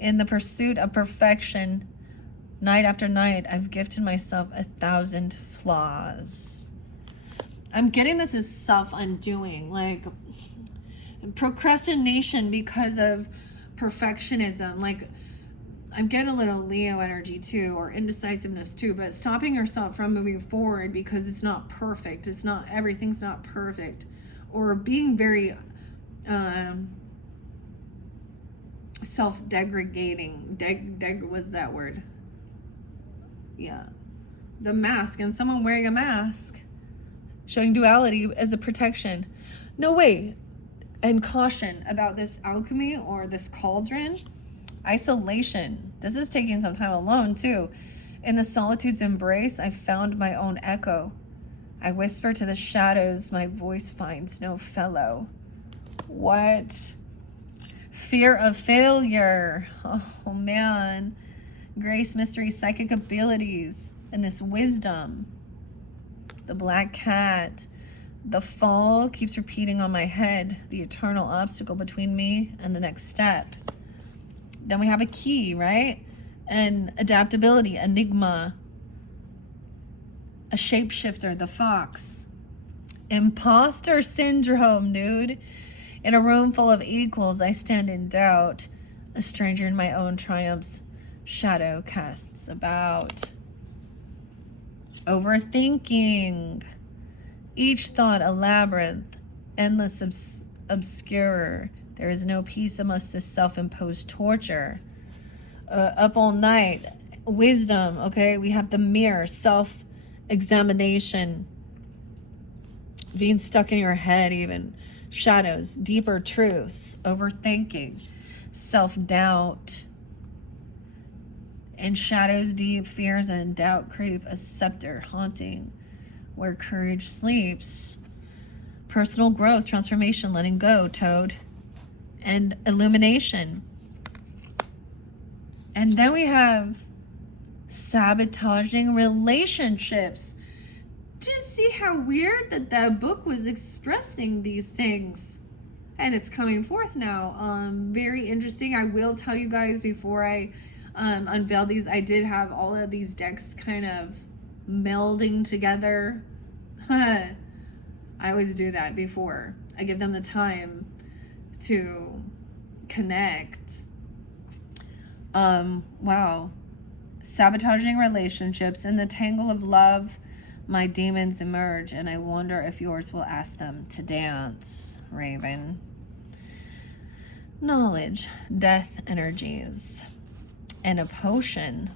In the pursuit of perfection, night after night, I've gifted myself 1,000 flaws. I'm getting this as self-undoing, like procrastination because of perfectionism. Like, I'm getting a little Leo energy too, or indecisiveness too, but stopping yourself from moving forward because it's not perfect. It's not, everything's not perfect. Or being very self-degrading. What's that word? Yeah. The mask, and someone wearing a mask. Showing duality as a protection. No way. And caution about this alchemy or this cauldron. Isolation. This is taking some time alone too. In the solitude's embrace, I found my own echo. I whisper to the shadows, my voice finds no fellow. What? Fear of failure. Oh man. Grace, mystery, psychic abilities, and this wisdom. The black cat. The fall keeps repeating on my head, the eternal obstacle between me and the next step. Then we have a key, right? And adaptability, enigma. A shapeshifter, the fox. Imposter syndrome, dude. In a room full of equals, I stand in doubt. A stranger in my own triumphs. Shadow casts about. Overthinking. Each thought a labyrinth. Endless obscure. There is no peace amongst this self-imposed torture. Up all night, wisdom, okay? We have the mirror, self-examination, being stuck in your head even, shadows, deeper truths, overthinking, self-doubt, and shadows deep, fears and doubt creep, a scepter haunting where courage sleeps. Personal growth, transformation, letting go, Toad, and illumination. And then we have sabotaging relationships. Do you see how weird that book was expressing these things? And it's coming forth now. Very interesting. I will tell you guys before I unveil these, I did have all of these decks kind of melding together. I always do that before I give them the time to connect. Wow. Sabotaging relationships. In the tangle of love, my demons emerge, and I wonder if yours will ask them to dance, Raven. Knowledge, death energies, and a potion.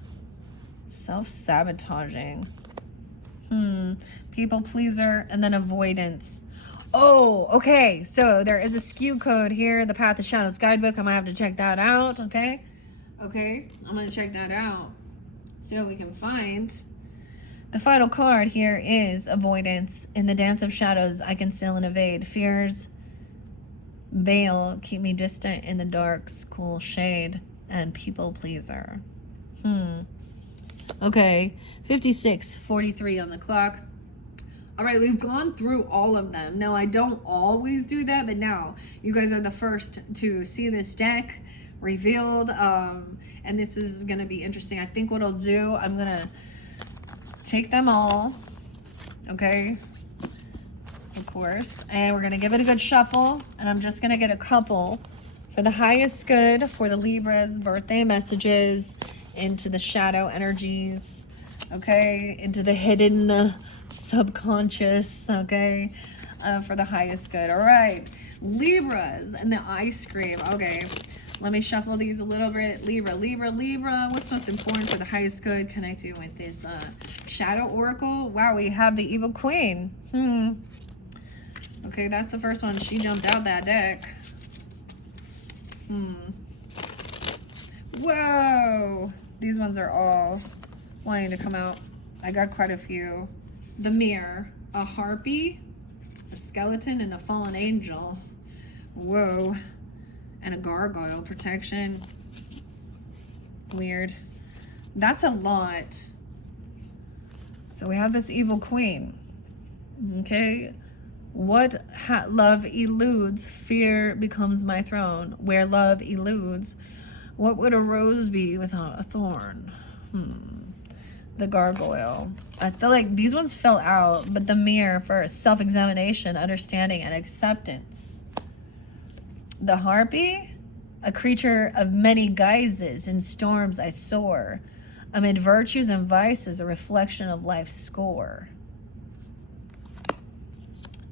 Self-sabotaging. People pleaser, and then avoidance. Oh, okay. So there is a skew code here, the Path of Shadows guidebook. I'm gonna have to check that out, okay? Okay, I'm gonna check that out. See what we can find. The final card here is avoidance. In the dance of shadows, I conceal and evade. Fears veil, keep me distant in the dark's cool shade. And people pleaser. Okay, 56:43 on the clock. All right, we've gone through all of them. Now, I don't always do that, but now you guys are the first to see this deck revealed, and this is going to be interesting. I think what I'll do, I'm going to take them all, okay, of course, and we're going to give it a good shuffle, and I'm just going to get a couple for the highest good for the Libra's birthday messages into the shadow energies, okay, into the hidden subconscious, okay, for the highest good. All right, Libras and the ice cream. Okay, let me shuffle these a little bit. Libra, what's most important for the highest good connecting with this shadow oracle? Wow, we have the evil queen. Okay, that's the first one. She jumped out that deck. Whoa, these ones are all wanting to come out. I got quite a few. The mirror, a harpy, a skeleton, and a fallen angel. Whoa. And a gargoyle protection. Weird. That's a lot. So we have this evil queen. Okay. What love eludes, fear becomes my throne. Where love eludes, what would a rose be without a thorn? The gargoyle. I feel like these ones fell out, but the mirror for self-examination, understanding, and acceptance. The harpy, a creature of many guises, in storms I soar. Amid virtues and vices, a reflection of life's score.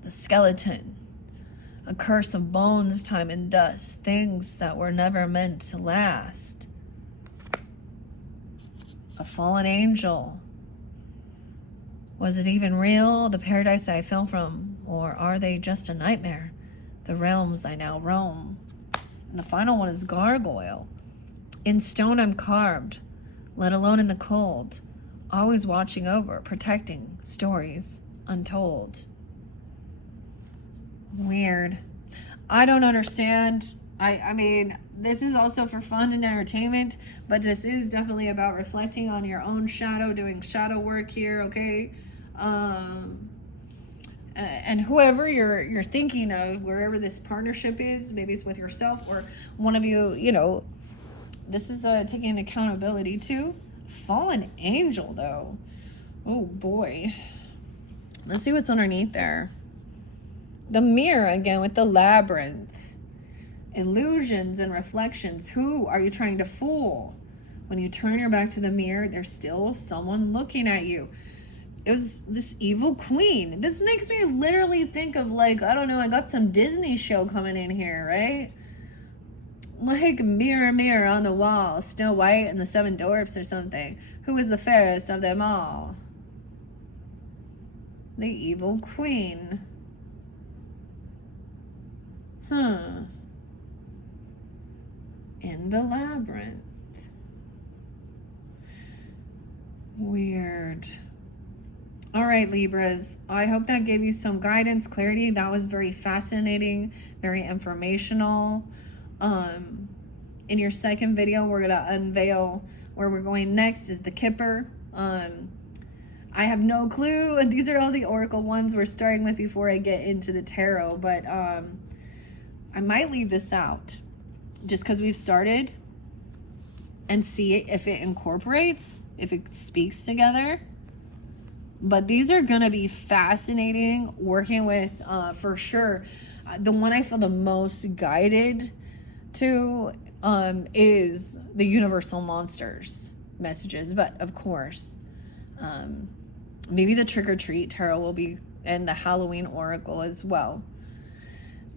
The skeleton, a curse of bones, time and dust, things that were never meant to last. A fallen angel. Was it even real, the paradise I fell from, or are they just a nightmare, the realms I now roam? And the final one is gargoyle. In stone I'm carved, let alone in the cold, always watching over, protecting stories untold. Weird. I don't understand. I mean, this is also for fun and entertainment, but this is definitely about reflecting on your own shadow, doing shadow work here, okay? And whoever you're thinking of, wherever this partnership is, maybe it's with yourself or one of you, you know, this is taking accountability too. Fallen angel, though. Oh, boy. Let's see what's underneath there. The mirror again with the labyrinth. Illusions and reflections. Who are you trying to fool? When you turn your back to the mirror, there's still someone looking at you. it was this evil queen. This makes me literally think of, like, I don't know, I got some Disney show coming in here, right? Like, mirror, mirror on the wall, Snow White and the Seven Dwarfs or something. Who is the fairest of them all? The evil queen. In the labyrinth. Weird. All right, Libras. I hope that gave you some guidance, clarity. That was very fascinating, very informational. In your second video, we're gonna unveil where we're going next is the Kipper. I have no clue. And these are all the oracle ones we're starting with before I get into the tarot, but I might leave this out just because we've started and see if it incorporates, if it speaks together. But these are gonna be fascinating working with, for sure. The one I feel the most guided to is the universal monsters messages, but of course, maybe the trick or treat tarot will be, and the Halloween oracle as well.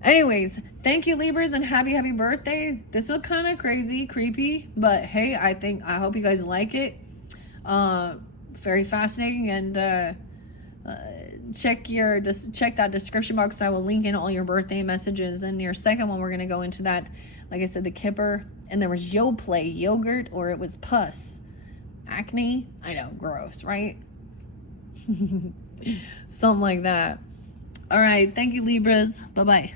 Anyways, thank you, Libras, and happy birthday. This was kind of crazy, creepy, but hey, I hope you guys like it. Very fascinating, and check that description box. I will link in all your birthday messages. And your second one, we're gonna go into that, like I said, the Kipper, and there was Yoplait, yogurt, or it was pus, acne. I know, gross, right? Something like that. All right, thank you, Libras. Bye bye.